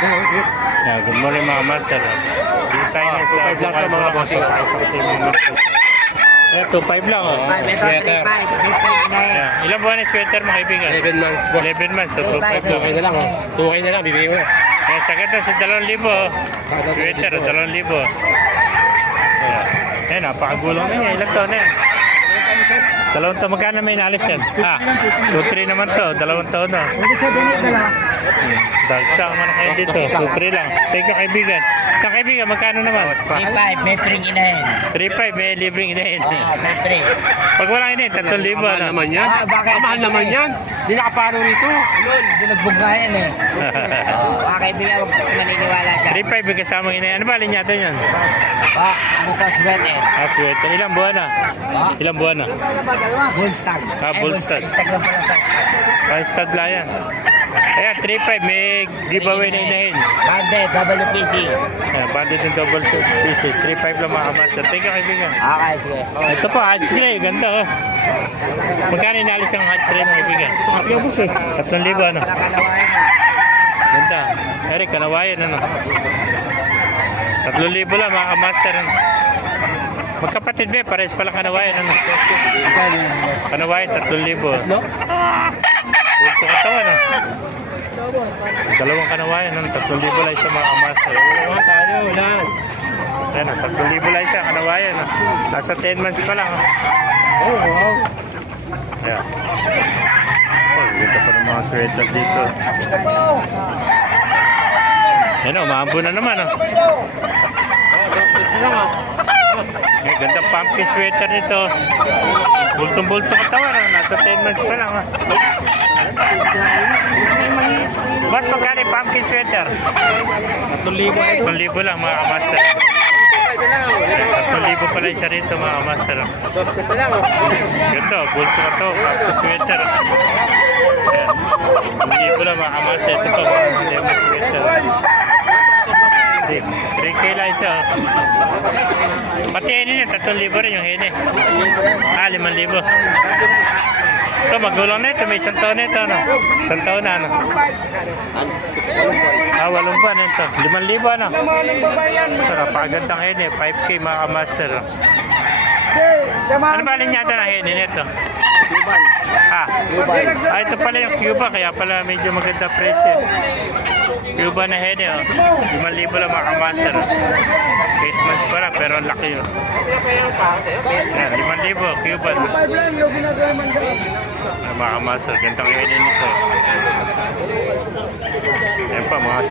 Yeah, good morning mga master. Dito tayo na sa bukal mo lang sa mga 2.5 lang. Sweater. Yeah. Ilang buwan yung sweater mo kaibigan? 11 months po. 11 months, so 2.5 lang. 2K na lang. 2K na lang, bibigay ko na. Yan, sagad na sa 2,000. Sweater, 2,000. Yeah. Yan, napakagulong na yan. Ilang taon na yan? 2 taon, magkano may inalis yan? 2-3 naman to, 2 taon na. Dagsang man kayo dito, 2-3 lang. Thank you kaibigan. Yung kaibigan, magkano naman? 3.5, may free inahin. 3.5, may libreng inahin. May free. Pag walang inahin, 3,000 Mahal na. naman yan. Bakit? Mahal naman yan. Hindi nakaparo rito. Yun, binugbog nga yan eh. Mga kaibigan, huwag po maniniwala dyan. 3.5 may kasamang inahin. Ano ba alin yata yan? Ano to, sweater? Sweater. Ilang buwan na? Ilang buwan na? Bull stag. Bull stag. Stag lang pala sa Stad lang yan. Ayan, 3.5 may giveaway na inahin. Banded, WPC. Ayan, banded ng double PC. 3.5 lang mga kamaster. Thank you kaibigan. Okay, sige. Ito po, Hatch Gray. Ganda oh. Magkano inalis yung Hatch Gray mga kaibigan? 3,000 ano? Ganda. Eric, kanawayan ano? 3,000 lang mga kamaster. Magkapatid ba? Pares pala kanawayan ano? Kanawayan, 3,000. Bulto katawan ah. Dalawang kanawayan ng 3,000 lang isa mga kamaster. Yan ah, 3,000 lang isa kanawayan ah. Nasa 10 months pa lang ah. Oh, wow. Ayan. Oh, ganda pa ng mga sweater dito. Yan o, maambo na naman o. May gandang pumpkin sweater nito. Bultong-bulto katawan o. Nasa 10 months pa lang o. Mas magkano yung pumpkin sweater? 3,000 lang mga kamaster. 3,000 pala siya rito mga kamaster. Ganda, bulto ka to. Pumpkin sweater. 3,000 lang mga kamaster. Ito pa mga sweater. 3K lang siya. Pati hene niya, 3,000 rin yung hene. 5,000. Ito, magulang na ito. May 1 taon na ito. 1 taon na. 8 buwan na ito. 5,000 ano. Ito, napakagandang hene. 5K mga kamaster. Ano ba alin yata na hene nito? Ito pala yung Cuba. Kaya pala medyo maganda presyo. Cuba na hene, oh. 5,000 lang mga kamaster. 8 months pa lang, pero ang laki yun. Yan, 5,000, Cuba. Mga kamaster, gandang hene nito. Yan pa, mga